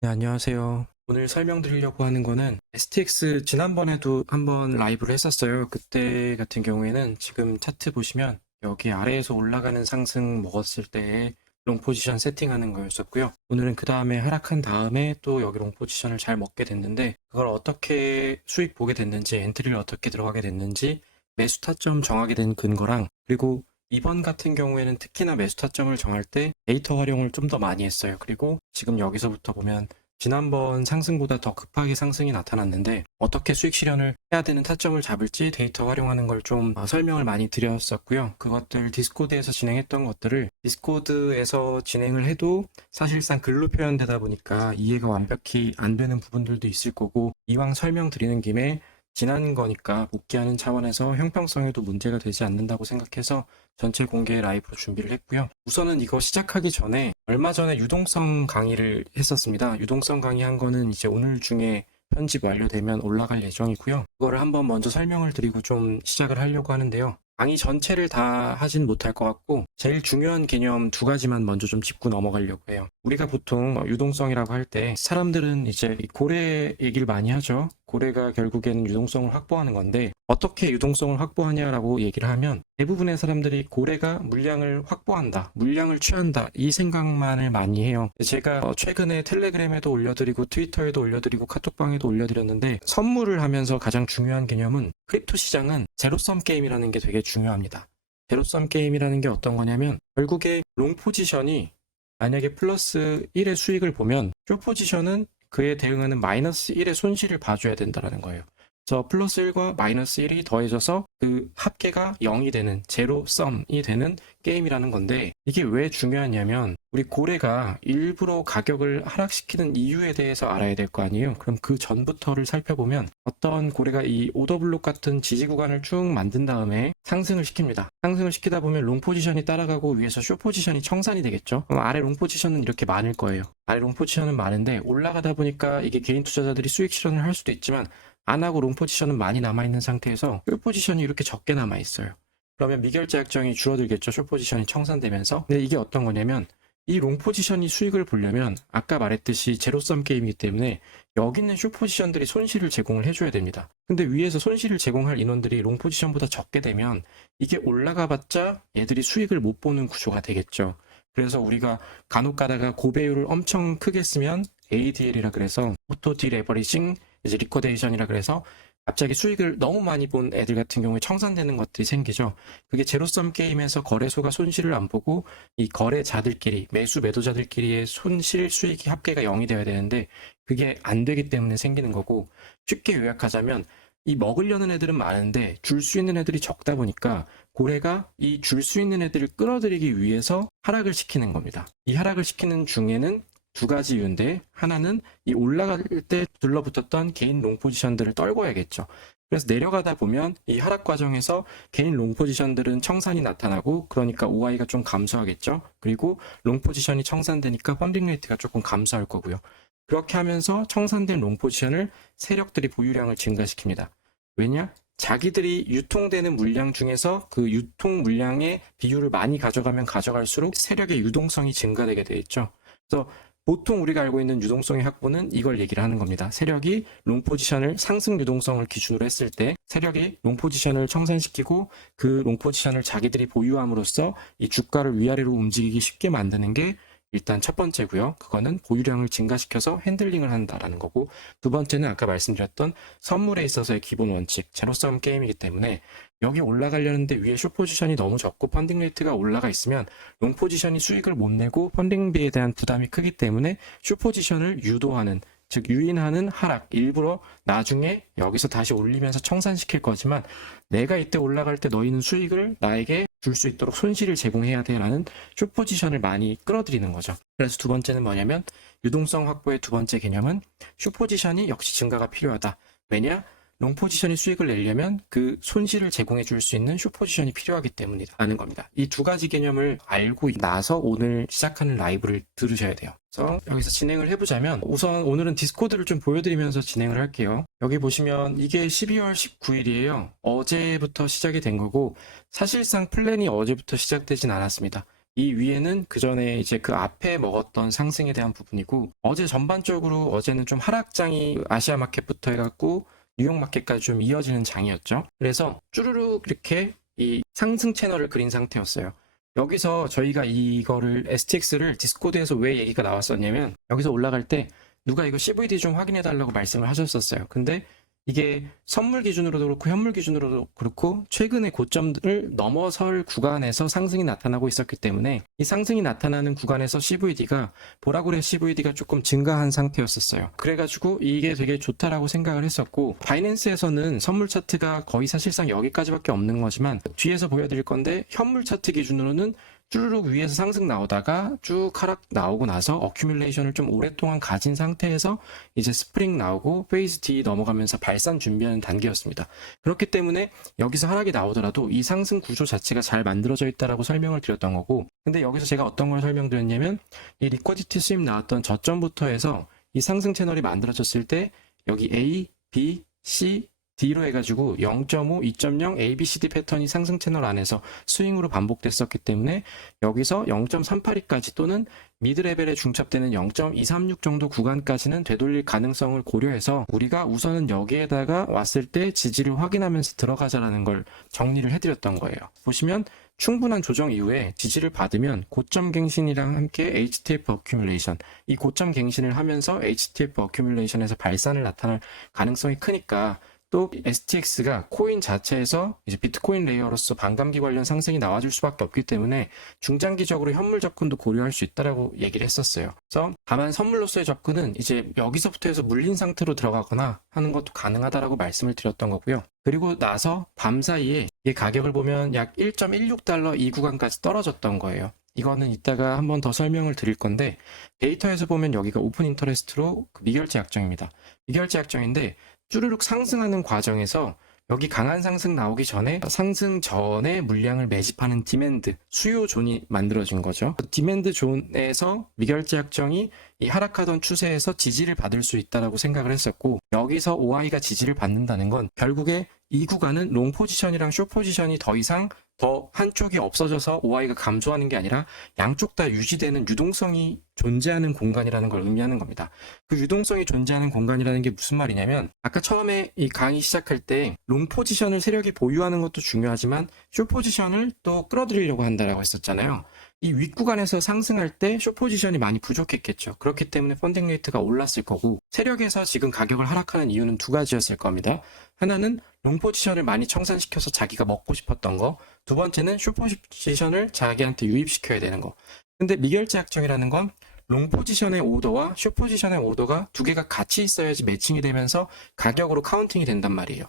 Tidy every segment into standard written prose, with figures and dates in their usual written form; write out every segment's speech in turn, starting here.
네, 안녕하세요. 오늘 설명드리려고 하는 거는 STX 지난번에도 한번 라이브를 했었어요. 그때 같은 경우에는 지금 차트 보시면 여기 아래에서 올라가는 상승 먹었을 때의 롱 포지션 세팅하는 거였었고요. 오늘은 그 다음에 하락한 다음에 또 여기 롱 포지션을 잘 먹게 됐는데 그걸 어떻게 수익 보게 됐는지, 엔트리를 어떻게 들어가게 됐는지, 매수 타점 정하게 된 근거랑, 그리고 이번 같은 경우에는 특히나 매수 타점을 정할 때 데이터 활용을 좀 더 많이 했어요. 그리고 지금 여기서부터 보면 지난번 상승보다 더 급하게 상승이 나타났는데 어떻게 수익 실현을 해야 되는 타점을 잡을지 데이터 활용하는 걸 좀 설명을 많이 드렸었고요. 그것들 디스코드에서 진행했던 것들을 디스코드에서 진행을 해도 사실상 글로 표현되다 보니까 이해가 완벽히 안 되는 부분들도 있을 거고, 이왕 설명드리는 김에 지난 거니까 복귀하는 차원에서 형평성에도 문제가 되지 않는다고 생각해서 전체 공개 라이브로 준비를 했고요. 우선은 이거 시작하기 전에 얼마 전에 유동성 강의를 했었습니다. 유동성 강의 한 거는 이제 오늘 중에 편집 완료되면 올라갈 예정이고요. 그거를 한번 먼저 설명을 드리고 좀 시작을 하려고 하는데요. 강의 전체를 다 하진 못할 것 같고 제일 중요한 개념 두 가지만 먼저 좀 짚고 넘어가려고 해요. 우리가 보통 유동성이라고 할 때 사람들은 이제 고래 얘기를 많이 하죠. 고래가 결국에는 유동성을 확보하는 건데 어떻게 유동성을 확보하냐라고 얘기를 하면 대부분의 사람들이 고래가 물량을 확보한다, 물량을 취한다, 이 생각만을 많이 해요. 제가 최근에 텔레그램에도 올려드리고 트위터에도 올려드리고 카톡방에도 올려드렸는데, 선물을 하면서 가장 중요한 개념은 크립토 시장은 제로섬 게임이라는 게 되게 중요합니다. 제로섬 게임이라는 게 어떤 거냐면 결국에 롱 포지션이 만약에 플러스 1의 수익을 보면 숏 포지션은 그에 대응하는 마이너스 1의 손실을 봐줘야 된다는 거예요. 저 플러스 1과 마이너스 1이 더해져서 그 합계가 0이 되는 제로 썸이 되는 게임이라는 건데, 이게 왜 중요하냐면 우리 고래가 일부러 가격을 하락시키는 이유에 대해서 알아야 될 거 아니에요. 그럼 그 전부터를 살펴보면 어떤 고래가 이 오더블록 같은 지지 구간을 쭉 만든 다음에 상승을 시킵니다. 상승을 시키다 보면 롱 포지션이 따라가고 위에서 숏 포지션이 청산이 되겠죠. 그럼 아래 롱 포지션은 이렇게 많을 거예요. 아래 롱 포지션은 많은데 올라가다 보니까 이게 개인 투자자들이 수익 실현을 할 수도 있지만 안 하고 롱 포지션은 많이 남아있는 상태에서 숏 포지션이 이렇게 적게 남아있어요. 그러면 미결제 약정이 줄어들겠죠. 숏 포지션이 청산되면서. 근데 이게 어떤 거냐면 이 롱 포지션이 수익을 보려면 아까 말했듯이 제로섬 게임이기 때문에 여기 있는 숏 포지션들이 손실을 제공을 해줘야 됩니다. 근데 위에서 손실을 제공할 인원들이 롱 포지션보다 적게 되면 이게 올라가봤자 얘들이 수익을 못 보는 구조가 되겠죠. 그래서 우리가 간혹 가다가 고배율을 엄청 크게 쓰면 ADL이라 그래서 오토 디레버리징 이제 리코데이션이라 그래서 갑자기 수익을 너무 많이 본 애들 같은 경우에 청산되는 것들이 생기죠. 그게 제로섬 게임에서 거래소가 손실을 안 보고 이 거래자들끼리, 매수 매도자들끼리의 손실 수익이 합계가 0이 되어야 되는데 그게 안 되기 때문에 생기는 거고, 쉽게 요약하자면 이 먹으려는 애들은 많은데 줄 수 있는 애들이 적다 보니까 고래가 이 줄 수 있는 애들을 끌어들이기 위해서 하락을 시키는 겁니다. 이 하락을 시키는 중에는 두 가지 이유인데, 하나는 이 올라갈 때 들러붙었던 개인 롱 포지션들을 떨궈야겠죠. 그래서 내려가다 보면 이 하락 과정에서 개인 롱 포지션들은 청산이 나타나고 그러니까 OI가 좀 감소하겠죠. 그리고 롱 포지션이 청산되니까 펀딩 레이트가 조금 감소할 거고요. 그렇게 하면서 청산된 롱 포지션을 세력들이 보유량을 증가시킵니다. 왜냐? 자기들이 유통되는 물량 중에서 그 유통 물량의 비율을 많이 가져가면 가져갈수록 세력의 유동성이 증가되게 돼 있죠. 그래서 보통 우리가 알고 있는 유동성의 확보는 이걸 얘기를 하는 겁니다. 세력이 롱 포지션을 상승 유동성을 기준으로 했을 때 세력이 롱 포지션을 청산시키고 그 롱 포지션을 자기들이 보유함으로써 이 주가를 위아래로 움직이기 쉽게 만드는 게 일단 첫 번째고요. 그거는 보유량을 증가시켜서 핸들링을 한다라는 거고, 두 번째는 아까 말씀드렸던 선물에 있어서의 기본 원칙, 제로섬 게임이기 때문에 여기 올라가려는데 위에 숏 포지션이 너무 적고 펀딩 레이트가 올라가 있으면 롱 포지션이 수익을 못 내고 펀딩비에 대한 부담이 크기 때문에 숏 포지션을 유도하는, 즉 유인하는 하락, 일부러 나중에 여기서 다시 올리면서 청산시킬 거지만 내가 이때 올라갈 때 너희는 수익을 나에게 줄 수 있도록 손실을 제공해야 돼라는 숏 포지션을 많이 끌어들이는 거죠. 그래서 두 번째는 뭐냐면 유동성 확보의 두 번째 개념은 숏 포지션이 역시 증가가 필요하다. 왜냐? 롱 포지션이 수익을 내려면 그 손실을 제공해 줄 수 있는 숏 포지션이 필요하기 때문이라는 겁니다. 이 두 가지 개념을 알고 나서 오늘 시작하는 라이브를 들으셔야 돼요. 그래서 여기서 진행을 해보자면 우선 오늘은 디스코드를 좀 보여드리면서 진행을 할게요. 여기 보시면 이게 12월 19일이에요. 어제부터 시작이 된 거고 사실상 플랜이 어제부터 시작되진 않았습니다. 이 위에는 그 전에 이제 그 앞에 먹었던 상승에 대한 부분이고, 어제 전반적으로 어제는 좀 하락장이 아시아 마켓부터 해갖고 뉴욕 마켓까지 좀 이어지는 장이었죠. 그래서 쭈루룩 이렇게 이 상승 채널을 그린 상태였어요. 여기서 저희가 이거를 STX를 디스코드에서 왜 얘기가 나왔었냐면, 여기서 올라갈 때 누가 이거 CVD 좀 확인해 달라고 말씀을 하셨었어요. 근데 이게 선물 기준으로도 그렇고 현물 기준으로도 그렇고 최근의 고점을 넘어설 구간에서 상승이 나타나고 있었기 때문에 이 상승이 나타나는 구간에서 CVD가 보라고래 CVD가 조금 증가한 상태였었어요. 그래가지고 이게 되게 좋다라고 생각을 했었고, 바이낸스에서는 선물 차트가 거의 사실상 여기까지밖에 없는 거지만 뒤에서 보여드릴 건데, 현물 차트 기준으로는 쭈르륵 위에서 상승 나오다가 쭉 하락 나오고 나서 어큐뮬레이션을 좀 오랫동안 가진 상태에서 이제 스프링 나오고 페이즈 D 넘어가면서 발산 준비하는 단계였습니다. 그렇기 때문에 여기서 하락이 나오더라도 이 상승 구조 자체가 잘 만들어져 있다라고 설명을 드렸던 거고, 근데 여기서 제가 어떤 걸 설명드렸냐면, 이 리쿼디티 수입 나왔던 저점부터 해서 이 상승 채널이 만들어졌을 때 여기 A, B, C, D로 해가지고 0.5, 2.0, A, B, C, D 패턴이 상승 채널 안에서 스윙으로 반복됐었기 때문에 여기서 0.382까지 또는 미드 레벨에 중첩되는 0.236 정도 구간까지는 되돌릴 가능성을 고려해서 우리가 우선은 여기에다가 왔을 때 지지를 확인하면서 들어가자라는 걸 정리를 해드렸던 거예요. 보시면 충분한 조정 이후에 지지를 받으면 고점 갱신이랑 함께 HTF 어큐뮬레이션, 이 고점 갱신을 하면서 HTF 어큐뮬레이션에서 발산을 나타날 가능성이 크니까, 또 STX가 코인 자체에서 이제 비트코인 레이어로서 반감기 관련 상승이 나와줄 수밖에 없기 때문에 중장기적으로 현물 접근도 고려할 수 있다라고 얘기를 했었어요. 그래서 다만 선물로서의 접근은 이제 여기서부터 해서 물린 상태로 들어가거나 하는 것도 가능하다라고 말씀을 드렸던 거고요. 그리고 나서 밤 사이에 이 가격을 보면 약 1.16달러 이 구간까지 떨어졌던 거예요. 이거는 이따가 한 번 더 설명을 드릴 건데, 데이터에서 보면 여기가 오픈 인터레스트로 미결제 약정입니다. 미결제 약정인데 쭈르륵 상승하는 과정에서 여기 강한 상승 나오기 전에 상승 전에 물량을 매집하는 디맨드, 수요 존이 만들어진 거죠. 디맨드 존에서 미결제 약정이 이 하락하던 추세에서 지지를 받을 수 있다라고 생각을 했었고, 여기서 OI가 지지를 받는다는 건 결국에 이 구간은 롱 포지션이랑 숏 포지션이 더 이상 더 한쪽이 없어져서 OI가 감소하는 게 아니라 양쪽 다 유지되는 유동성이 존재하는 공간이라는 걸 의미하는 겁니다. 그 유동성이 존재하는 공간이라는 게 무슨 말이냐면, 아까 처음에 이 강의 시작할 때 롱 포지션을 세력이 보유하는 것도 중요하지만 숏 포지션을 또 끌어들이려고 한다라고 했었잖아요. 이 윗구간에서 상승할 때 숏 포지션이 많이 부족했겠죠. 그렇기 때문에 펀딩 레이트가 올랐을 거고, 세력에서 지금 가격을 하락하는 이유는 두 가지였을 겁니다. 하나는 롱 포지션을 많이 청산시켜서 자기가 먹고 싶었던 거, 두 번째는 숏 포지션을 자기한테 유입시켜야 되는 거. 근데 미결제 약정이라는 건 롱 포지션의 오더와 숏 포지션의 오더가 두 개가 같이 있어야지 매칭이 되면서 가격으로 카운팅이 된단 말이에요.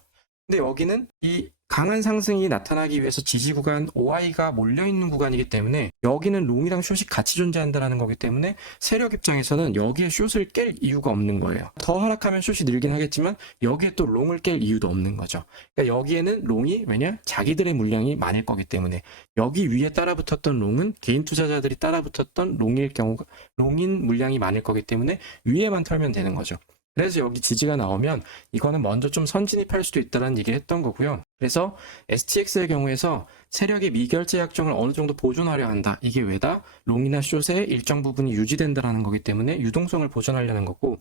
근데 여기는 이 강한 상승이 나타나기 위해서 지지 구간 OI가 몰려있는 구간이기 때문에 여기는 롱이랑 숏이 같이 존재한다는 거기 때문에 세력 입장에서는 여기에 숏을 깰 이유가 없는 거예요. 더 하락하면 숏이 늘긴 하겠지만 여기에 또 롱을 깰 이유도 없는 거죠. 그러니까 여기에는 롱이 왜냐? 자기들의 물량이 많을 거기 때문에. 여기 위에 따라붙었던 롱은 개인 투자자들이 따라붙었던 롱일 경우가, 롱인 물량이 많을 거기 때문에 위에만 털면 되는 거죠. 그래서 여기 지지가 나오면 이거는 먼저 좀 선진입할 수도 있다는 얘기를 했던 거고요. 그래서 STX의 경우에서 세력의 미결제 약정을 어느 정도 보존하려 한다. 이게 왜다? 롱이나 숏의 일정 부분이 유지된다는 거기 때문에 유동성을 보존하려는 거고,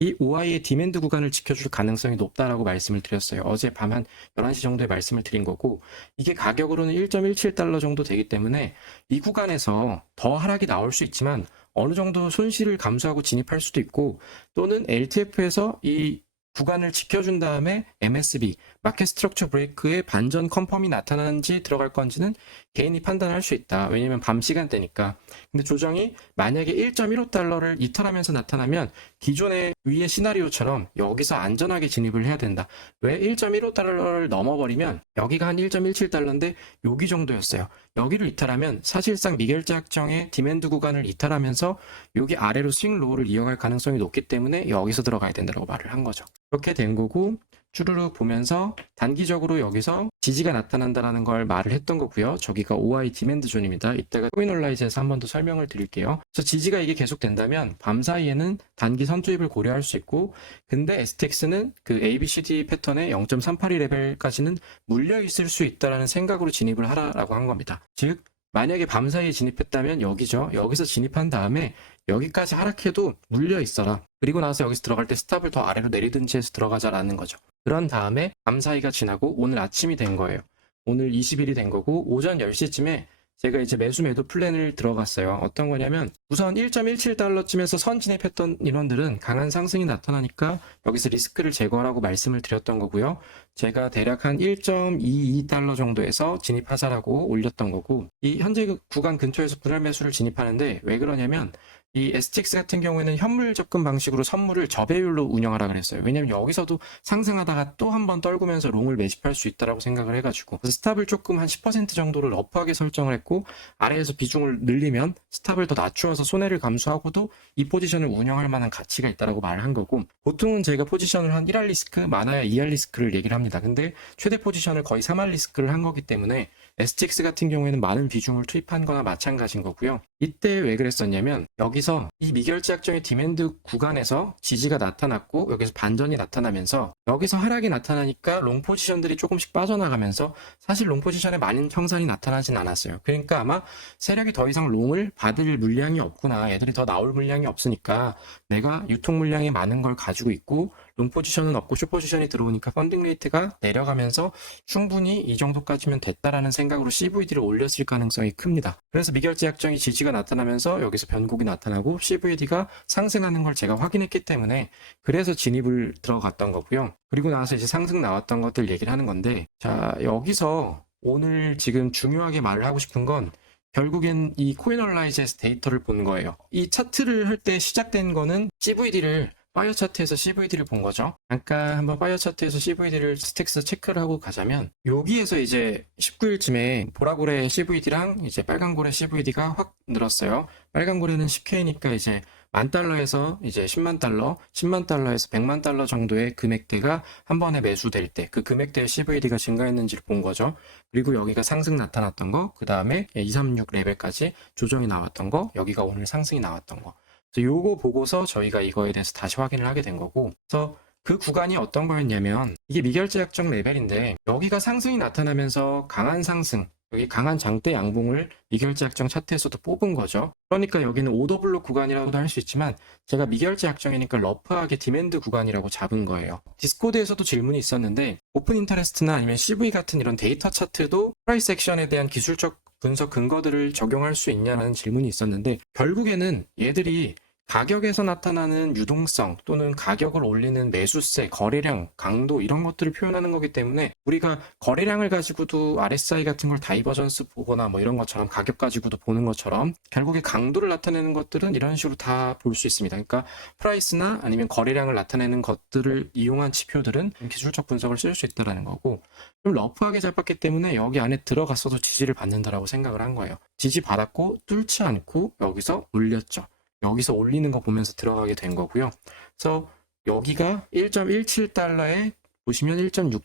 이 OI의 디맨드 구간을 지켜줄 가능성이 높다라고 말씀을 드렸어요. 어제 밤 한 11시 정도에 말씀을 드린 거고, 이게 가격으로는 1.17달러 정도 되기 때문에 이 구간에서 더 하락이 나올 수 있지만 어느 정도 손실을 감수하고 진입할 수도 있고, 또는 LTF에서 이 구간을 지켜준 다음에 MSB, 마켓 스트럭처 브레이크의 반전 컨펌이 나타나는지 들어갈 건지는 개인이 판단할 수 있다. 왜냐면 밤 시간대니까. 근데 조정이 만약에 1.15달러를 이탈하면서 나타나면 기존의 위의 시나리오처럼 여기서 안전하게 진입을 해야 된다. 왜? 1.15달러를 넘어버리면 여기가 한 1.17달러인데 여기 정도였어요. 여기를 이탈하면 사실상 미결제 약정의 디맨드 구간을 이탈하면서 여기 아래로 스윙 로우를 이어갈 가능성이 높기 때문에 여기서 들어가야 된다고 말을 한 거죠. 그렇게 된 거고, 쭈루룩 보면서 단기적으로 여기서 지지가 나타난다는 걸 말을 했던 거고요. 저기가 OI 디맨드 존입니다. 이따가 코인올라이즈에서 한 번 더 설명을 드릴게요. 그래서 지지가 이게 계속 된다면 밤 사이에는 단기 선투입을 고려할 수 있고, 근데 STX는 그 ABCD 패턴의 0.382 레벨까지는 물려 있을 수 있다라는 생각으로 진입을 하라라고 한 겁니다. 즉 만약에 밤사이에 진입했다면 여기죠. 여기서 진입한 다음에 여기까지 하락해도 물려 있어라. 그리고 나서 여기서 들어갈 때 스탑을 더 아래로 내리든지 해서 들어가자라는 거죠. 그런 다음에 밤사이가 지나고 오늘 아침이 된 거예요. 오늘 20일이 된 거고 오전 10시쯤에 제가 이제 매수 매도 플랜을 들어갔어요. 어떤 거냐면 우선 1.17달러쯤에서 선 진입했던 인원들은 강한 상승이 나타나니까 여기서 리스크를 제거하라고 말씀을 드렸던 거고요. 제가 대략 한 1.22달러 정도에서 진입하자라고 올렸던 거고, 이 현재 구간 근처에서 분할 매수를 진입하는데 왜 그러냐면 이 STX 같은 경우에는 현물 접근 방식으로 선물을 저배율로 운영하라 그랬어요. 왜냐면 여기서도 상승하다가 또 한 번 떨구면서 롱을 매집할 수 있다라고 생각을 해가지고, 그래서 스탑을 조금 한 10% 정도를 러프하게 설정을 했고, 아래에서 비중을 늘리면 스탑을 더 낮추어서 손해를 감수하고도 이 포지션을 운영할 만한 가치가 있다라고 말을 한 거고, 보통은 제가 포지션을 한 1할 리스크, 많아야 2할 리스크를 얘기를 합니다. 근데 최대 포지션을 거의 3할 리스크를 한 거기 때문에 STX 같은 경우에는 많은 비중을 투입한 거나 마찬가지인 거고요. 이때 왜 그랬었냐면 여기서 이 미결제 약정의 디맨드 구간에서 지지가 나타났고 여기서 반전이 나타나면서 여기서 하락이 나타나니까 롱 포지션들이 조금씩 빠져나가면서 사실 롱 포지션에 많은 청산이 나타나진 않았어요. 그러니까 아마 세력이 더 이상 롱을 받을 물량이 없구나, 애들이 더 나올 물량이 없으니까 내가 유통 물량이 많은 걸 가지고 있고 롱 포지션은 없고 숏 포지션이 들어오니까 펀딩 레이트가 내려가면서 충분히 이 정도까지면 됐다라는 생각으로 CVD를 올렸을 가능성이 큽니다. 그래서 미결제 약정이 지지가 나타나면서 여기서 변곡이 나타나고 CVD가 상승하는 걸 제가 확인했기 때문에 그래서 진입을 들어갔던 거고요. 그리고 나서 이제 상승 나왔던 것들 얘기를 하는 건데, 자, 여기서 오늘 지금 중요하게 말을 하고 싶은 건 결국엔 이 코인얼라이즈에서 데이터를 본 거예요. 이 차트를 할 때 시작된 거는 CVD를 파이어 차트에서 CVD를 본 거죠. 잠깐 한번 파이어 차트에서 CVD를 스택스 체크를 하고 가자면 여기에서 이제 19일쯤에 보라고래 CVD랑 이제 빨간고래 CVD가 확 늘었어요. 빨간고래는 10K니까 이제 10,000달러에서 이제 10만 달러, 10만 달러에서 100만 달러 정도의 금액대가 한 번에 매수될 때 그 금액대의 CVD가 증가했는지를 본 거죠. 그리고 여기가 상승 나타났던 거, 그 다음에 236 레벨까지 조정이 나왔던 거, 여기가 오늘 상승이 나왔던 거. 그래서 요거 보고서 저희가 이거에 대해서 다시 확인을 하게 된 거고, 그래서 그 구간이 어떤 거였냐면 이게 미결제 약정 레벨인데 여기가 상승이 나타나면서 강한 상승, 여기 강한 장대 양봉을 미결제 약정 차트에서도 뽑은 거죠. 그러니까 여기는 오더블록 구간이라고도 할 수 있지만 제가 미결제 약정이니까 러프하게 디맨드 구간이라고 잡은 거예요. 디스코드에서도 질문이 있었는데 오픈 인터레스트나 아니면 CV 같은 이런 데이터 차트도 프라이스 액션에 대한 기술적 분석 근거들을 적용할 수 있냐는 질문이 있었는데, 결국에는 얘들이 가격에서 나타나는 유동성 또는 가격을 올리는 매수세, 거래량, 강도 이런 것들을 표현하는 거기 때문에 우리가 거래량을 가지고도 RSI 같은 걸 다이버전스 보거나 뭐 이런 것처럼 가격 가지고도 보는 것처럼 결국에 강도를 나타내는 것들은 이런 식으로 다 볼 수 있습니다. 그러니까 프라이스나 아니면 거래량을 나타내는 것들을 이용한 지표들은 기술적 분석을 쓸 수 있다는 거고, 좀 러프하게 잡았기 때문에 여기 안에 들어갔어도 지지를 받는다라고 생각을 한 거예요. 지지 받았고 뚫지 않고 여기서 올렸죠. 여기서 올리는 거 보면서 들어가게 된 거고요. 그래서 여기가 1.17달러에 보시면 1.67,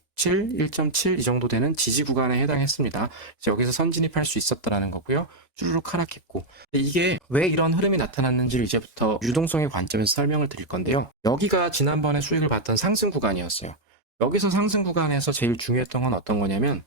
1.7 이 정도 되는 지지 구간에 해당했습니다. 그래서 여기서 선진입할 수 있었다라는 거고요. 쭈르륵 하락했고, 이게 왜 이런 흐름이 나타났는지를 이제부터 유동성의 관점에서 설명을 드릴 건데요. 여기가 지난번에 수익을 봤던 상승 구간이었어요. 여기서 상승 구간에서 제일 중요했던 건 어떤 거냐면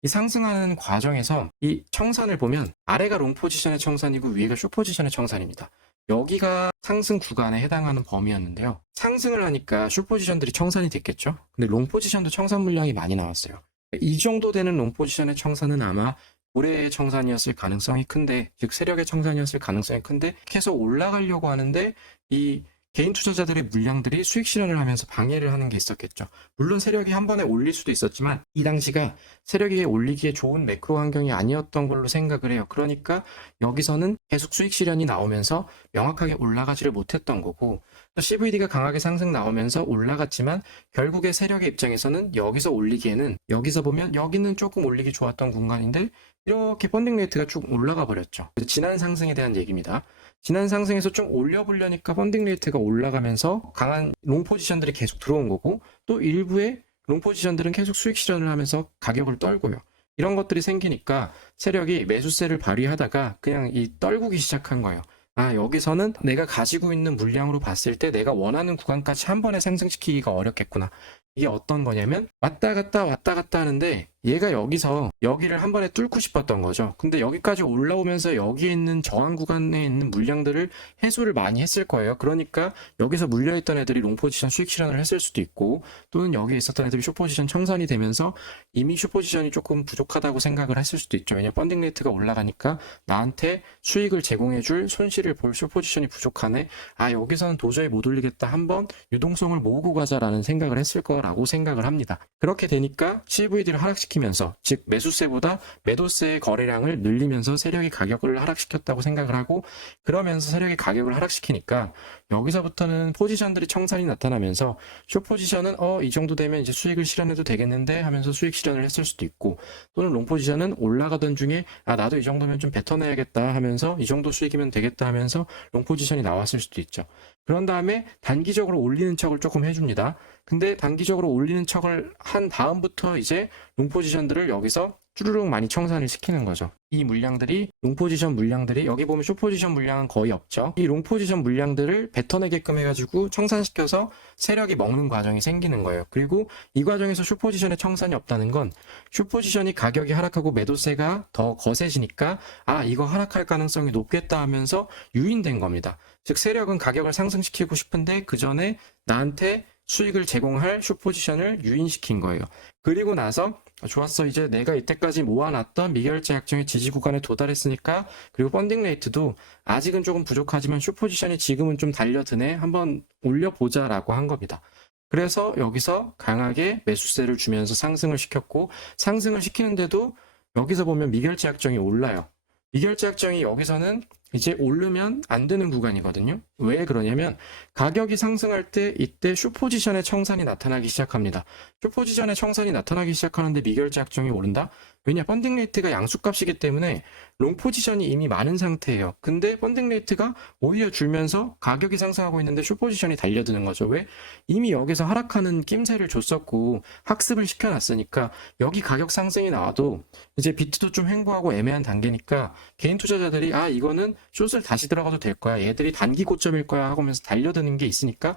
이 상승하는 과정에서 이 청산을 보면 아래가 롱 포지션의 청산이고 위에가 숏 포지션의 청산입니다. 여기가 상승 구간에 해당하는 범위였는데요. 상승을 하니까 숏 포지션들이 청산이 됐겠죠. 근데 롱 포지션도 청산 물량이 많이 나왔어요. 이 정도 되는 롱 포지션의 청산은 아마 올해의 청산이었을 가능성이 큰데, 즉 세력의 청산이었을 가능성이 큰데 계속 올라가려고 하는데 이 개인 투자자들의 물량들이 수익 실현을 하면서 방해를 하는 게 있었겠죠. 물론 세력이 한 번에 올릴 수도 있었지만 이 당시가 세력이 올리기에 좋은 매크로 환경이 아니었던 걸로 생각을 해요. 그러니까 여기서는 계속 수익 실현이 나오면서 명확하게 올라가지를 못했던 거고, CVD가 강하게 상승 나오면서 올라갔지만 결국에 세력의 입장에서는 여기서 올리기에는, 여기서 보면 여기는 조금 올리기 좋았던 공간인데 이렇게 펀딩 레이트가 쭉 올라가 버렸죠. 그래서 지난 상승에 대한 얘기입니다. 지난 상승에서 좀 올려보려니까 펀딩 레이트가 올라가면서 강한 롱 포지션들이 계속 들어온 거고, 또 일부의 롱 포지션들은 계속 수익 실현을 하면서 가격을 떨고요. 이런 것들이 생기니까 세력이 매수세를 발휘하다가 그냥 이 떨구기 시작한 거예요. 아, 여기서는 내가 가지고 있는 물량으로 봤을 때 내가 원하는 구간까지 한 번에 상승시키기가 어렵겠구나. 이게 어떤 거냐면 왔다 갔다 하는데 얘가 여기서 여기를 한 번에 뚫고 싶었던 거죠. 근데 여기까지 올라오면서 여기에 있는 저항 구간에 있는 물량들을 해소를 많이 했을 거예요. 그러니까 여기서 물려있던 애들이 롱 포지션 수익 실현을 했을 수도 있고, 또는 여기에 있었던 애들이 숏 포지션 청산이 되면서 이미 숏 포지션이 조금 부족하다고 생각을 했을 수도 있죠. 왜냐면 펀딩 레이트가 올라가니까 나한테 수익을 제공해줄 손실을 볼 숏 포지션이 부족하네. 아, 여기서는 도저히 못 올리겠다. 한번 유동성을 모으고 가자라는 생각을 했을 거라고 생각을 합니다. 그렇게 되니까 CVD를 하락시키면서, 즉 매수세보다 매도세의 거래량을 늘리면서 세력이 가격을 하락시켰다고 생각을 하고, 그러면서 세력이 가격을 하락시키니까 여기서부터는 포지션들이 청산이 나타나면서 숏 포지션은 이 정도 되면 이제 수익을 실현해도 되겠는데 하면서 수익 실현을 했을 수도 있고, 또는 롱 포지션은 올라가던 중에 나도 이 정도면 좀 뱉어내야겠다 하면서 이 정도 수익이면 되겠다 하면서 롱 포지션이 나왔을 수도 있죠. 그런 다음에 단기적으로 올리는 척을 조금 해줍니다. 근데 단기적으로 올리는 척을 한 다음부터 이제 롱 포지션들을 여기서 쭈루룩 많이 청산을 시키는 거죠. 이 물량들이, 롱 포지션 물량들이, 여기 보면 숏 포지션 물량은 거의 없죠. 이 롱 포지션 물량들을 뱉어내게끔 해가지고 청산시켜서 세력이 먹는 과정이 생기는 거예요. 그리고 이 과정에서 숏 포지션에 청산이 없다는 건 숏 포지션이 가격이 하락하고 매도세가 더 거세지니까 이거 하락할 가능성이 높겠다 하면서 유인된 겁니다. 즉 세력은 가격을 상승시키고 싶은데 그 전에 나한테 수익을 제공할 숏 포지션을 유인시킨 거예요. 그리고 나서 좋았어, 이제 내가 이때까지 모아놨던 미결제 약정의 지지 구간에 도달했으니까, 그리고 펀딩 레이트도 아직은 조금 부족하지만 숏 포지션이 지금은 좀 달려드네, 한번 올려보자 라고 한 겁니다. 그래서 여기서 강하게 매수세를 주면서 상승을 시켰고, 상승을 시키는데도 여기서 보면 미결제 약정이 올라요. 미결제 약정이 여기서는 이제 오르면 안 되는 구간이거든요. 왜 그러냐면 가격이 상승할 때 이때 숏 포지션의 청산이 나타나기 시작합니다. 숏 포지션의 청산이 나타나기 시작하는데 미결제 약정이 오른다? 왜냐, 펀딩 레이트가 양수값이기 때문에 롱 포지션이 이미 많은 상태예요. 근데 펀딩 레이트가 오히려 줄면서 가격이 상승하고 있는데 숏 포지션이 달려드는 거죠. 왜? 이미 여기서 하락하는 낌새를 줬었고 학습을 시켜놨으니까 여기 가격 상승이 나와도 이제 비트도 좀 횡보하고 애매한 단계니까 개인 투자자들이 이거는 숏을 다시 들어가도 될 거야, 얘들이 단기 고점일 거야 하면서 달려드는 게 있으니까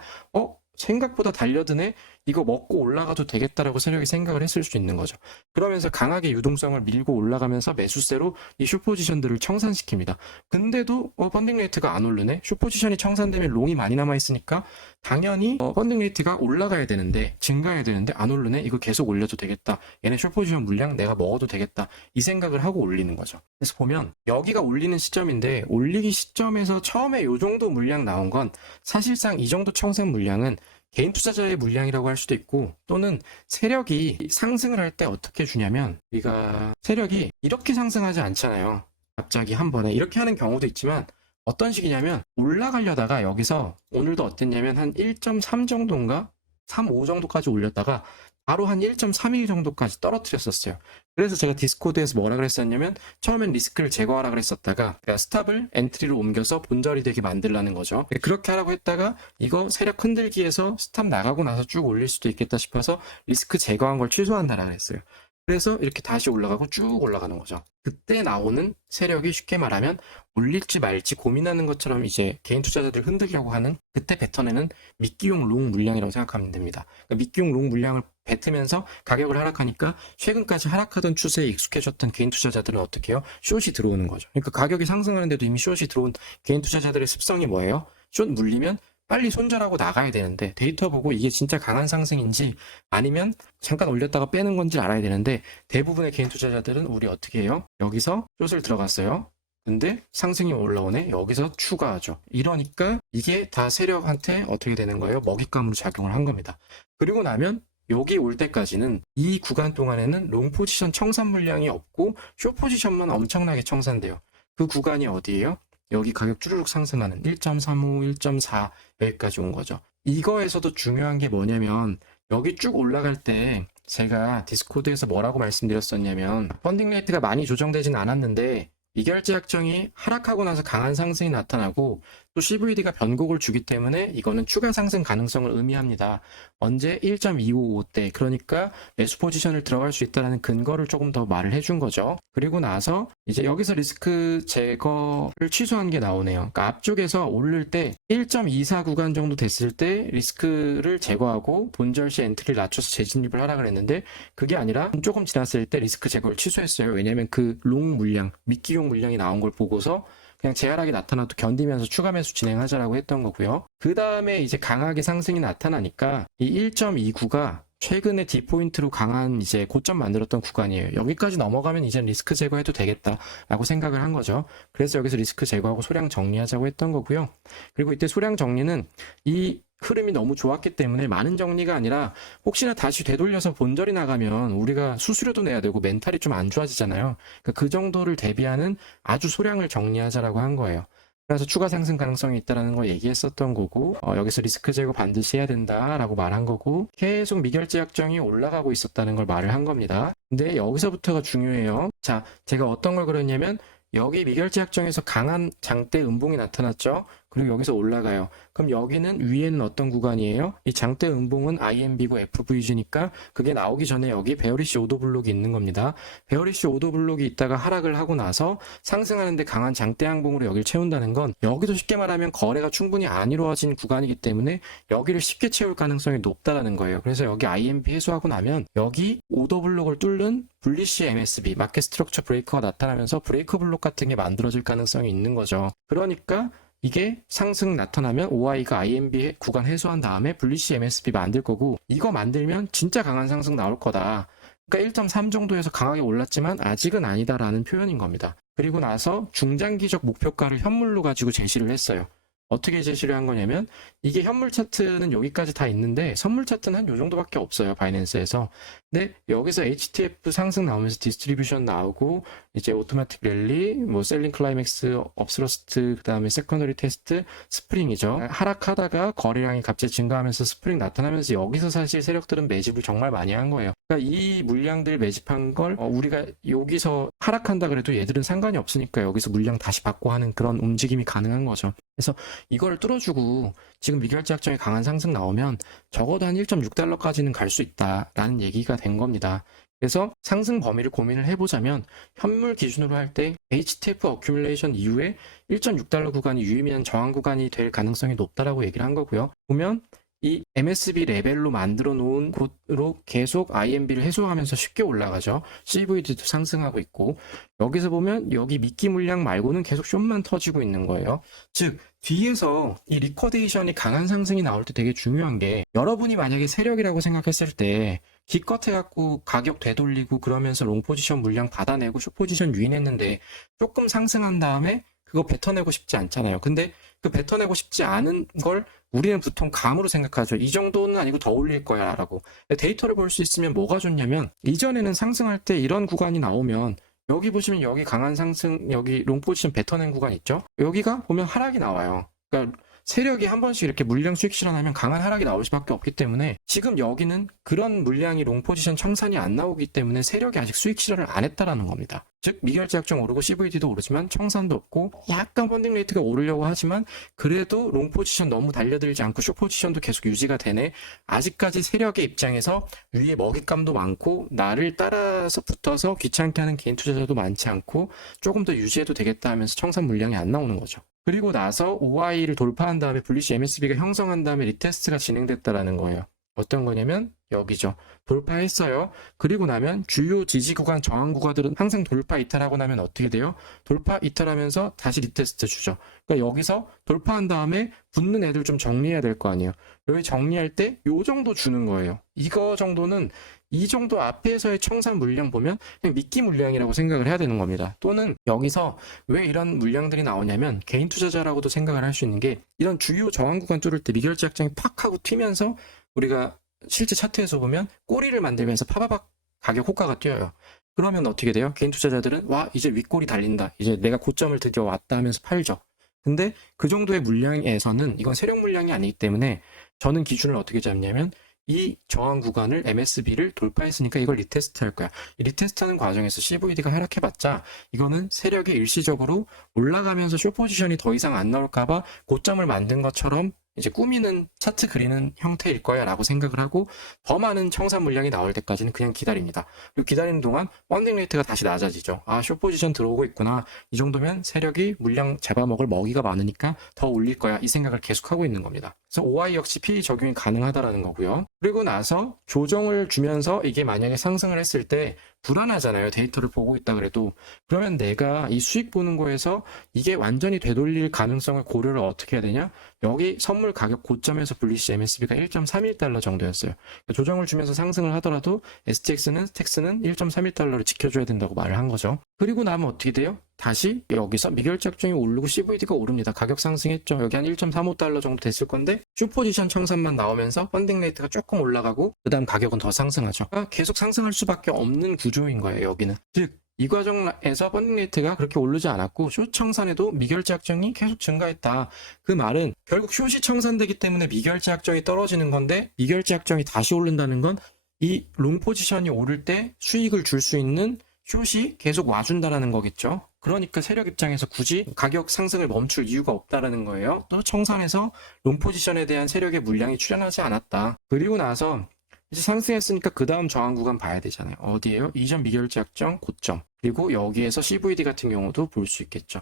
생각보다 달려드네, 이거 먹고 올라가도 되겠다라고 세력이 생각을 했을 수 있는 거죠. 그러면서 강하게 유동성을 밀고 올라가면서 매수세로 이 숏 포지션들을 청산시킵니다. 근데도 펀딩 레이트가 안 오르네. 숏 포지션이 청산되면 롱이 많이 남아있으니까 당연히 펀딩 레이트가 올라가야 되는데, 증가해야 되는데 안 오르네, 이거 계속 올려도 되겠다, 얘네 숏 포지션 물량 내가 먹어도 되겠다, 이 생각을 하고 올리는 거죠. 그래서 보면 여기가 올리는 시점인데, 올리기 시점에서 처음에 요 정도 물량 나온 건 사실상 이 정도 청산 물량은 개인 투자자의 물량이라고 할 수도 있고, 또는 세력이 상승을 할 때 어떻게 주냐면, 우리가 세력이 이렇게 상승하지 않잖아요. 갑자기 한 번에 이렇게 하는 경우도 있지만, 어떤 식이냐면 올라가려다가 여기서 오늘도 어땠냐면 한 1.3 정도인가 3.5 정도까지 올렸다가 바로 한 1.31 정도까지 떨어뜨렸었어요. 그래서 제가 디스코드에서 뭐라 그랬었냐면, 처음엔 리스크를 제거하라 그랬었다가 스탑을 엔트리로 옮겨서 본절이 되게 만들라는 거죠. 그렇게 하라고 했다가 이거 세력 흔들기에서 스탑 나가고 나서 쭉 올릴 수도 있겠다 싶어서 리스크 제거한 걸 취소한다라 그랬어요. 그래서 이렇게 다시 올라가고 쭉 올라가는 거죠. 그때 나오는 세력이 쉽게 말하면 올릴지 말지 고민하는 것처럼 이제 개인 투자자들 흔들려고 하는, 그때 뱉어내는 미끼용 롱 물량이라고 생각하면 됩니다. 그러니까 미끼용 롱 물량을 뱉으면서 가격을 하락하니까 최근까지 하락하던 추세에 익숙해졌던 개인 투자자들은 어떻게 해요? 숏이 들어오는 거죠. 그러니까 가격이 상승하는데도 이미 숏이 들어온 개인 투자자들의 습성이 뭐예요? 숏 물리면 빨리 손절하고 나가야 되는데, 데이터 보고 이게 진짜 강한 상승인지 아니면 잠깐 올렸다가 빼는 건지 알아야 되는데, 대부분의 개인 투자자들은 우리 어떻게 해요? 여기서 숏을 들어갔어요. 근데 상승이 올라오네, 여기서 추가하죠. 이러니까 이게 다 세력한테 어떻게 되는 거예요? 먹잇감으로 작용을 한 겁니다. 그리고 나면 여기 올 때까지는 이 구간 동안에는 롱 포지션 청산 물량이 없고 숏 포지션만 엄청나게 청산돼요. 그 구간이 어디예요? 여기 가격 쭈르륵 상승하는 1.35, 1.4 여기까지 온 거죠. 이거에서도 중요한 게 뭐냐면, 여기 쭉 올라갈 때 제가 디스코드에서 뭐라고 말씀드렸었냐면, 펀딩 레이트가 많이 조정되진 않았는데 미결제 약정이 하락하고 나서 강한 상승이 나타나고, 또 CVD가 변곡을 주기 때문에 이거는 추가 상승 가능성을 의미합니다. 언제 1.255대, 그러니까 매수 포지션을 들어갈 수 있다는 근거를 조금 더 말을 해준 거죠. 그리고 나서 이제 여기서 리스크 제거를 취소한 게 나오네요. 그러니까 앞쪽에서 오를 때 1.24 구간 정도 됐을 때 리스크를 제거하고 본절 시 엔트리를 낮춰서 재진입을 하라 그랬는데, 그게 아니라 조금 지났을 때 리스크 제거를 취소했어요. 왜냐면 그 롱 물량, 미끼용 물량이 나온 걸 보고서 그냥 재하락이 나타나도 견디면서 추가 매수 진행하자라고 했던 거고요. 그 다음에 이제 강하게 상승이 나타나니까 이 1.29가 최근에 D포인트로 강한 이제 고점 만들었던 구간이에요. 여기까지 넘어가면 이제 리스크 제거해도 되겠다라고 생각을 한 거죠. 그래서 여기서 리스크 제거하고 소량 정리하자고 했던 거고요. 그리고 이때 소량 정리는 이 흐름이 너무 좋았기 때문에 많은 정리가 아니라 혹시나 다시 되돌려서 본절이 나가면 우리가 수수료도 내야 되고 멘탈이 좀 안 좋아지잖아요. 그러니까 그 정도를 대비하는 아주 소량을 정리하자라고 한 거예요. 그래서 추가 상승 가능성이 있다는 걸 얘기했었던 거고, 여기서 리스크 제거 반드시 해야 된다라고 말한 거고, 계속 미결제 약정이 올라가고 있었다는 걸 말을 한 겁니다. 근데 여기서부터가 중요해요. 자, 제가 어떤 걸 그랬냐면 여기 미결제 약정에서 강한 장대 음봉이 나타났죠. 그리고 여기서 올라가요. 그럼 여기는 위에는 어떤 구간이에요? 이 장대 음봉은 IMB고 FVG니까 그게 나오기 전에 여기 베어리시 오더 블록이 있는 겁니다. 베어리시 오더 블록이 있다가 하락을 하고 나서 상승하는데 강한 장대 항봉으로 여기를 채운다는 건 여기도 쉽게 말하면 거래가 충분히 안 이루어진 구간이기 때문에 여기를 쉽게 채울 가능성이 높다라는 거예요. 그래서 여기 IMB 해소하고 나면 여기 오더 블록을 뚫는 불리시 MSB, 마켓 스트럭처 브레이커가 나타나면서 브레이크 블록 같은 게 만들어질 가능성이 있는 거죠. 그러니까 이게 상승 나타나면 OI가 IMB 구간 해소한 다음에 불리시 MSB 만들 거고, 이거 만들면 진짜 강한 상승 나올 거다. 그러니까 1.3 정도에서 강하게 올랐지만 아직은 아니다라는 표현인 겁니다. 그리고 나서 중장기적 목표가를 현물로 가지고 제시를 했어요. 어떻게 제시를 한 거냐면 이게 현물 차트는 여기까지 다 있는데 선물 차트는 한 요 정도밖에 없어요, 바이낸스에서. 근데 여기서 HTF 상승 나오면서 디스트리뷰션 나오고 이제 오토매틱 랠리, 뭐 셀링 클라이맥스, 업스러스트, 그 다음에 세컨더리 테스트, 스프링이죠. 하락하다가 거래량이 갑자기 증가하면서 스프링 나타나면서 여기서 사실 세력들은 매집을 정말 많이 한 거예요. 그러니까 이 물량들 매집한 걸 우리가 여기서 하락한다 그래도 얘들은 상관이 없으니까 여기서 물량 다시 받고 하는 그런 움직임이 가능한 거죠. 그래서 이걸 뚫어주고 지금 미결제 약정이 강한 상승 나오면 적어도 한 1.6달러까지는 갈 수 있다라는 얘기가 된 겁니다. 그래서 상승 범위를 고민을 해보자면 현물 기준으로 할 때 HTF 어큐뮬레이션 이후에 1.6달러 구간이 유의미한 저항 구간이 될 가능성이 높다라고 얘기를 한 거고요. 보면 이 MSB 레벨로 만들어 놓은 곳으로 계속 IMB를 해소하면서 쉽게 올라가죠. CVD도 상승하고 있고, 여기서 보면 여기 미끼 물량 말고는 계속 숏만 터지고 있는 거예요. 즉 뒤에서 이 리커데이션이 강한 상승이 나올 때 되게 중요한 게, 여러분이 만약에 세력이라고 생각했을 때 기껏 해갖고 가격 되돌리고 그러면서 롱 포지션 물량 받아내고 숏 포지션 유인했는데 조금 상승한 다음에 그거 뱉어내고 싶지 않잖아요. 근데 그 뱉어내고 싶지 않은 걸 우리는 보통 감으로 생각하죠. 이 정도는 아니고 더 올릴 거야 라고. 데이터를 볼 수 있으면 뭐가 좋냐면, 이전에는 상승할 때 이런 구간이 나오면 여기 보시면 여기 강한 상승, 여기 롱 포지션 뱉어낸 구간 있죠. 여기가 보면 하락이 나와요. 그러니까 세력이 한 번씩 이렇게 물량 수익 실현하면 강한 하락이 나올 수밖에 없기 때문에 지금 여기는 그런 물량이 롱 포지션 청산이 안 나오기 때문에 세력이 아직 수익 실현을 안 했다라는 겁니다. 즉 미결제 약정 오르고 CVD도 오르지만 청산도 없고 약간 펀딩 레이트가 오르려고 하지만 그래도 롱 포지션 너무 달려들지 않고 숏 포지션도 계속 유지가 되네. 아직까지 세력의 입장에서 위에 먹잇감도 많고 나를 따라서 붙어서 귀찮게 하는 개인 투자자도 많지 않고 조금 더 유지해도 되겠다 하면서 청산 물량이 안 나오는 거죠. 그리고 나서 OI를 돌파한 다음에 불리시 MSB가 형성한 다음에 리테스트가 진행됐다라는 거예요. 어떤 거냐면 여기죠. 돌파했어요. 그리고 나면 주요 지지 구간, 저항 구간들은 항상 돌파 이탈하고 나면 어떻게 돼요? 돌파 이탈하면서 다시 리테스트 주죠. 그러니까 여기서 돌파한 다음에 붙는 애들 좀 정리해야 될 거 아니에요. 여기 정리할 때 요 정도 주는 거예요. 이거 정도는 이 정도 앞에서의 청산 물량 보면 그냥 미끼 물량이라고 생각을 해야 되는 겁니다. 또는 여기서 왜 이런 물량들이 나오냐면 개인 투자자라고도 생각을 할 수 있는 게, 이런 주요 저항 구간 뚫을 때 미결제 약정이 팍 하고 튀면서 우리가 실제 차트에서 보면 꼬리를 만들면서 파바박 가격 호가가 뛰어요. 그러면 어떻게 돼요? 개인 투자자들은 와 이제 윗꼬리 달린다, 이제 내가 고점을 드디어 왔다 하면서 팔죠. 근데 그 정도의 물량에서는 이건 세력 물량이 아니기 때문에 저는 기준을 어떻게 잡냐면 이 저항 구간을 MSB를 돌파했으니까 이걸 리테스트 할 거야. 이 리테스트하는 과정에서 CVD가 하락해봤자 이거는 세력이 일시적으로 올라가면서 숏 포지션이 더 이상 안 나올까봐 고점을 만든 것처럼 이제 꾸미는 차트 그리는 형태일 거야 라고 생각을 하고 더 많은 청산 물량이 나올 때까지는 그냥 기다립니다. 그리고 기다리는 동안 펀딩 레이트가 다시 낮아지죠. 아, 숏 포지션 들어오고 있구나. 이 정도면 세력이 물량 잡아먹을 먹이가 많으니까 더 올릴 거야. 이 생각을 계속하고 있는 겁니다. 그래서 OI 역시 PE 적용이 가능하다라는 거고요. 그리고 나서 조정을 주면서 이게 만약에 상승을 했을 때 불안하잖아요. 데이터를 보고 있다 그래도. 그러면 내가 이 수익 보는 거에서 이게 완전히 되돌릴 가능성을 고려를 어떻게 해야 되냐? 여기 선물 가격 고점에서 불리시 MSB가 1.31달러 정도였어요. 조정을 주면서 상승을 하더라도 STX는 스택스는 1.31달러를 지켜줘야 된다고 말을 한 거죠. 그리고 나면 어떻게 돼요? 다시 여기서 미결제 약정이 오르고 CVD가 오릅니다. 가격 상승했죠. 여기 한 1.35달러 정도 됐을 건데 슈포지션 청산만 나오면서 펀딩 레이트가 조금 올라가고 그 다음 가격은 더 상승하죠. 그러니까 계속 상승할 수밖에 없는 구조인 거예요. 여기는. 즉 이 과정에서 펀딩 레이트가 그렇게 오르지 않았고 숏 청산에도 미결제 약정이 계속 증가했다. 그 말은 결국 숏이 청산되기 때문에 미결제 약정이 떨어지는 건데 미결제 약정이 다시 오른다는 건 이 롱 포지션이 오를 때 수익을 줄 수 있는 숏이 계속 와준다라는 거겠죠. 그러니까 세력 입장에서 굳이 가격 상승을 멈출 이유가 없다라는 거예요. 또 청산에서 롱 포지션에 대한 세력의 물량이 출현하지 않았다. 그리고 나서 이제 상승했으니까 그 다음 저항 구간 봐야 되잖아요. 어디예요? 이전 미결제 약정 고점. 그리고 여기에서 CVD 같은 경우도 볼 수 있겠죠.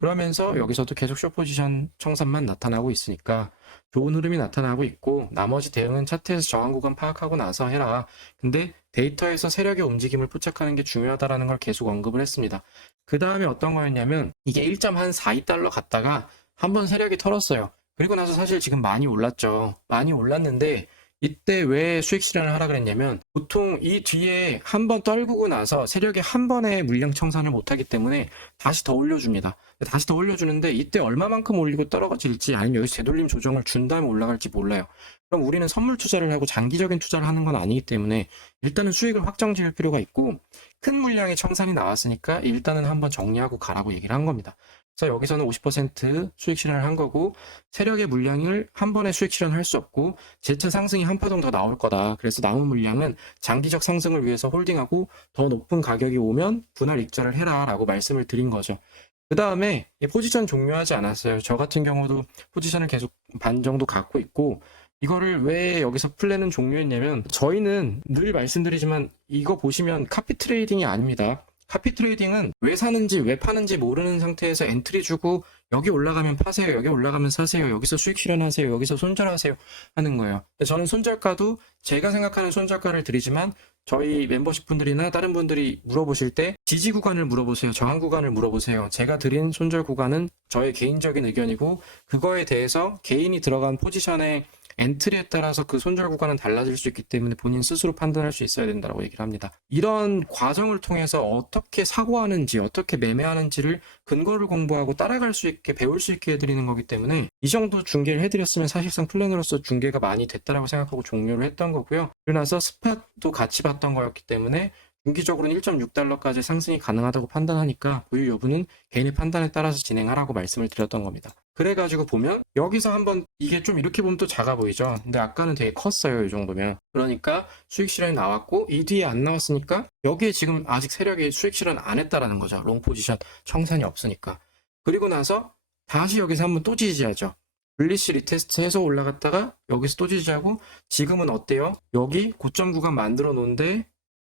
그러면서 여기서도 계속 숏 포지션 청산만 나타나고 있으니까 좋은 흐름이 나타나고 있고 나머지 대응은 차트에서 저항 구간 파악하고 나서 해라. 근데 데이터에서 세력의 움직임을 포착하는 게 중요하다라는 걸 계속 언급을 했습니다. 그 다음에 어떤 거였냐면 이게 1.42달러 갔다가 한번 세력이 털었어요. 그리고 나서 사실 지금 많이 올랐죠. 많이 올랐는데 이때 왜 수익 실현을 하라 그랬냐면 보통 이 뒤에 한 번 떨구고 나서 세력이 한 번에 물량 청산을 못하기 때문에 다시 더 올려줍니다. 다시 더 올려주는데 이때 얼마만큼 올리고 떨어질지 아니면 여기서 되돌림 조정을 준 다음에 올라갈지 몰라요. 그럼 우리는 선물 투자를 하고 장기적인 투자를 하는 건 아니기 때문에 일단은 수익을 확정 지을 필요가 있고 큰 물량의 청산이 나왔으니까 일단은 한번 정리하고 가라고 얘기를 한 겁니다. 그래서 여기서는 50% 수익 실현을 한 거고 세력의 물량을 한 번에 수익 실현할 수 없고 재차 상승이 한 파동 더 나올 거다. 그래서 남은 물량은 장기적 상승을 위해서 홀딩하고 더 높은 가격이 오면 분할 익절을 해라 라고 말씀을 드린 거죠. 그 다음에 포지션 종료하지 않았어요. 저 같은 경우도 포지션을 계속 반 정도 갖고 있고 이거를 왜 여기서 플랜은 종료했냐면 저희는 늘 말씀드리지만 이거 보시면 카피 트레이딩이 아닙니다. 카피 트레이딩은 왜 사는지 왜 파는지 모르는 상태에서 엔트리 주고 여기 올라가면 파세요, 여기 올라가면 사세요, 여기서 수익 실현하세요, 여기서 손절하세요 하는 거예요. 저는 손절가도 제가 생각하는 손절가를 드리지만 저희 멤버십 분들이나 다른 분들이 물어보실 때 지지 구간을 물어보세요, 저항 구간을 물어보세요. 제가 드린 손절 구간은 저의 개인적인 의견이고 그거에 대해서 개인이 들어간 포지션의 엔트리에 따라서 그 손절 구간은 달라질 수 있기 때문에 본인 스스로 판단할 수 있어야 된다고 얘기를 합니다. 이런 과정을 통해서 어떻게 사고하는지 어떻게 매매하는지를 근거를 공부하고 따라갈 수 있게 배울 수 있게 해드리는 거기 때문에 이 정도 중계를 해드렸으면 사실상 플랜으로서 중계가 많이 됐다라고 생각하고 종료를 했던 거고요. 그러고 나서 스팟도 같이 봤던 거였기 때문에 중기적으로는 1.6달러까지 상승이 가능하다고 판단하니까 보유 여부는 개인의 판단에 따라서 진행하라고 말씀을 드렸던 겁니다. 그래가지고 보면 여기서 한번 이게 좀 이렇게 보면 또 작아 보이죠. 근데 아까는 되게 컸어요. 이 정도면. 그러니까 수익 실현이 나왔고 이 뒤에 안 나왔으니까 여기에 지금 아직 세력이 수익 실현 안 했다라는 거죠. 롱 포지션 청산이 없으니까. 그리고 나서 다시 여기서 한번 또 지지하죠. 블리시 리테스트 해서 올라갔다가 여기서 또 지지하고 지금은 어때요? 여기 고점 구간 만들어 놓은데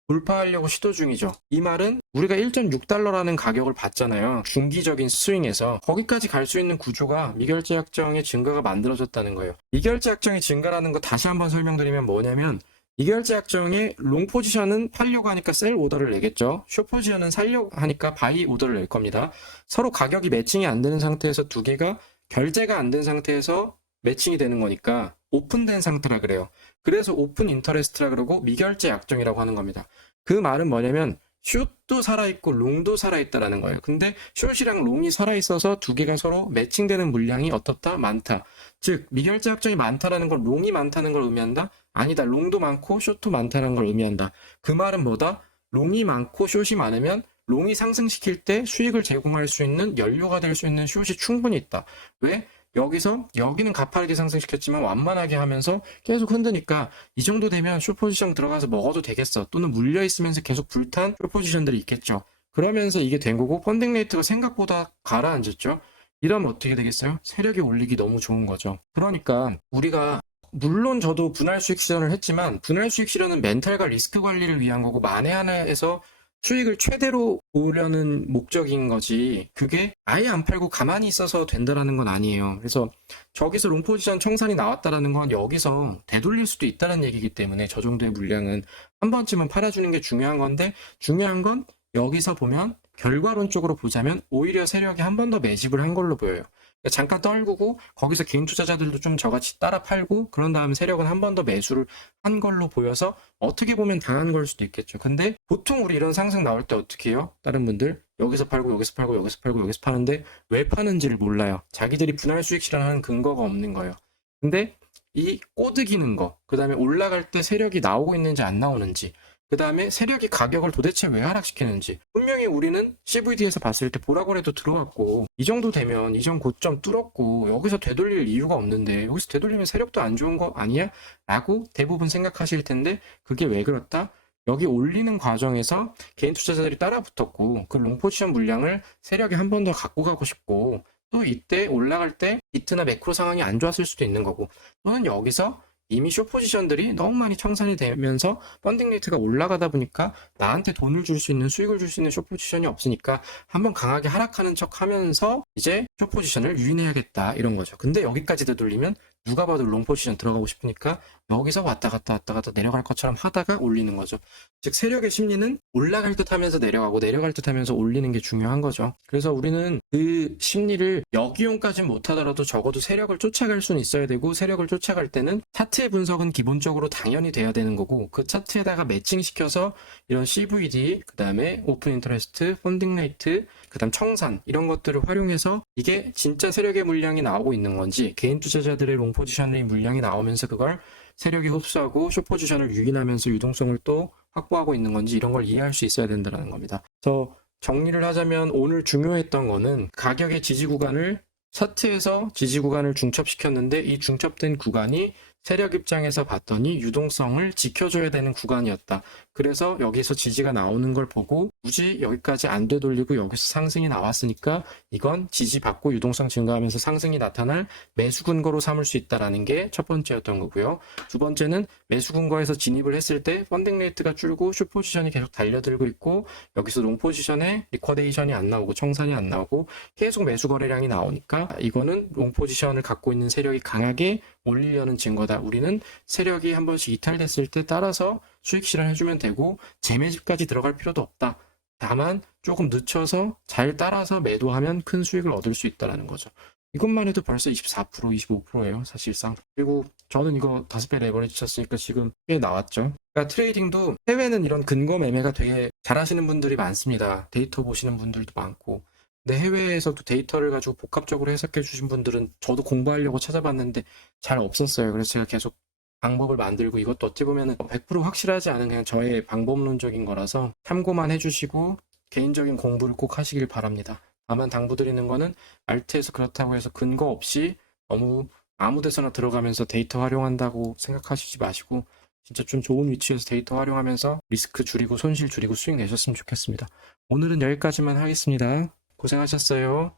돌파하려고 시도 중이죠. 이 말은 우리가 1.6달러라는 가격을 봤잖아요. 중기적인 스윙에서 거기까지 갈 수 있는 구조가 미결제 약정의 증가가 만들어졌다는 거예요. 미결제 약정의 증가라는 거 다시 한번 설명드리면 뭐냐면 미결제 약정의 롱 포지션은 팔려고 하니까 셀 오더를 내겠죠. 숏 포지션은 살려고 하니까 바이 오더를 낼 겁니다. 서로 가격이 매칭이 안 되는 상태에서 두 개가 결제가 안 된 상태에서 매칭이 되는 거니까 오픈된 상태라 그래요. 그래서 오픈 인터레스트라 그러고 미결제 약정이라고 하는 겁니다. 그 말은 뭐냐면 숏도 살아있고 롱도 살아있다라는 거예요. 근데 숏이랑 롱이 살아있어서 두 개가 서로 매칭되는 물량이 어떻다? 많다. 즉 미결제 약정이 많다라는 건 롱이 많다는 걸 의미한다? 아니다. 롱도 많고 숏도 많다는 걸 의미한다. 그 말은 뭐다? 롱이 많고 숏이 많으면 롱이 상승시킬 때 수익을 제공할 수 있는 연료가 될 수 있는 숏이 충분히 있다. 왜? 여기는 가파르게 상승시켰지만 완만하게 하면서 계속 흔드니까 이 정도 되면 숏 포지션 들어가서 먹어도 되겠어. 또는 물려 있으면서 계속 불탄 숏 포지션들이 있겠죠. 그러면서 이게 된 거고 펀딩 레이트가 생각보다 가라앉았죠. 이러면 어떻게 되겠어요? 세력이 올리기 너무 좋은 거죠. 그러니까 우리가 물론 저도 분할 수익 실현을 했지만 분할 수익 실현은 멘탈과 리스크 관리를 위한 거고 만에 하나에서 수익을 최대로 보려는 목적인 거지 그게 아예 안 팔고 가만히 있어서 된다라는 건 아니에요. 그래서 저기서 롱 포지션 청산이 나왔다라는 건 여기서 되돌릴 수도 있다는 얘기이기 때문에 저 정도의 물량은 한 번쯤은 팔아주는 게 중요한 건데 중요한 건 여기서 보면 결과론적으로 보자면 오히려 세력이 한 번 더 매집을 한 걸로 보여요. 그러니까 잠깐 떨구고 거기서 개인 투자자들도 좀 저같이 따라 팔고 그런 다음에 세력은 한 번 더 매수를 한 걸로 보여서 어떻게 보면 당한 걸 수도 있겠죠. 근데 보통 우리 이런 상승 나올 때 어떻게 해요? 다른 분들 여기서 팔고 여기서 팔고 여기서 팔고 여기서 파는데 왜 파는지를 몰라요. 자기들이 분할 수익 실현하는 근거가 없는 거예요. 근데 이 꼬드기는 거, 그 다음에 올라갈 때 세력이 나오고 있는지 안 나오는지, 그 다음에 세력이 가격을 도대체 왜 하락시키는지. 분명히 우리는 CVD에서 봤을 때 보라고래도 들어왔고 이 정도 되면 이전 고점 뚫었고 여기서 되돌릴 이유가 없는데 여기서 되돌리면 세력도 안 좋은 거 아니야? 라고 대부분 생각하실 텐데 그게 왜 그렇다? 여기 올리는 과정에서 개인 투자자들이 따라 붙었고 그 롱포지션 물량을 세력이 한 번 더 갖고 가고 싶고 또 이때 올라갈 때 비트나 매크로 상황이 안 좋았을 수도 있는 거고 또는 여기서 이미 숏 포지션들이 너무 많이 청산이 되면서 펀딩 레이트가 올라가다 보니까 나한테 돈을 줄 수 있는 수익을 줄 수 있는 숏 포지션이 없으니까 한번 강하게 하락하는 척 하면서 이제 숏 포지션을 유인해야겠다 이런 거죠. 근데 여기까지 되돌리면 누가 봐도 롱 포지션 들어가고 싶으니까 여기서 왔다 갔다 내려갈 것처럼 하다가 올리는 거죠. 즉 세력의 심리는 올라갈 듯 하면서 내려가고 내려갈 듯 하면서 올리는 게 중요한 거죠. 그래서 우리는 그 심리를 역이용까지는 못하더라도 적어도 세력을 쫓아갈 수는 있어야 되고 세력을 쫓아갈 때는 차트의 분석은 기본적으로 당연히 돼야 되는 거고 그 차트에다가 매칭시켜서 이런 CVD, 그 다음에 오픈 인터레스트, 펀딩 레이트, 그 다음 청산 이런 것들을 활용해서 이게 진짜 세력의 물량이 나오고 있는 건지 개인 투자자들의 롱 포지션의 물량이 나오면서 그걸 세력이 흡수하고 숏 포지션을 유인하면서 유동성을 또 확보하고 있는 건지 이런 걸 이해할 수 있어야 된다는 겁니다. 그래서 정리를 하자면 오늘 중요했던 거는 가격의 지지 구간을 차트에서 지지 구간을 중첩시켰는데 이 중첩된 구간이 세력 입장에서 봤더니 유동성을 지켜줘야 되는 구간이었다. 그래서 여기서 지지가 나오는 걸 보고 굳이 여기까지 안 되돌리고 여기서 상승이 나왔으니까 이건 지지받고 유동성 증가하면서 상승이 나타날 매수 근거로 삼을 수 있다는 게 첫 번째였던 거고요. 두 번째는 매수 근거에서 진입을 했을 때 펀딩 레이트가 줄고 숏 포지션이 계속 달려들고 있고 여기서 롱 포지션에 리쿼데이션이 안 나오고 청산이 안 나오고 계속 매수 거래량이 나오니까 이거는 롱 포지션을 갖고 있는 세력이 강하게 올리려는 증거다. 우리는 세력이 한 번씩 이탈됐을 때 따라서 수익 실현해주면 되고 재매집까지 들어갈 필요도 없다. 다만 조금 늦춰서 잘 따라서 매도하면 큰 수익을 얻을 수 있다는 거죠. 이것만 해도 벌써 24%, 25%예요, 사실상. 그리고 저는 이거 5배 레버리지 쳤으니까 지금 꽤 나왔죠. 그러니까 트레이딩도 해외는 이런 근거 매매가 되게 잘하시는 분들이 많습니다. 데이터 보시는 분들도 많고. 근데 해외에서도 데이터를 가지고 복합적으로 해석해 주신 분들은 저도 공부하려고 찾아봤는데 잘 없었어요. 그래서 제가 계속 방법을 만들고 이것도 어찌 보면 100% 확실하지 않은 그냥 저의 방법론적인 거라서 참고만 해주시고 개인적인 공부를 꼭 하시길 바랍니다. 다만 당부드리는 거는 알트에서 그렇다고 해서 근거 없이 너무 아무 데서나 들어가면서 데이터 활용한다고 생각하시지 마시고 진짜 좀 좋은 위치에서 데이터 활용하면서 리스크 줄이고 손실 줄이고 수익 내셨으면 좋겠습니다. 오늘은 여기까지만 하겠습니다. 고생하셨어요.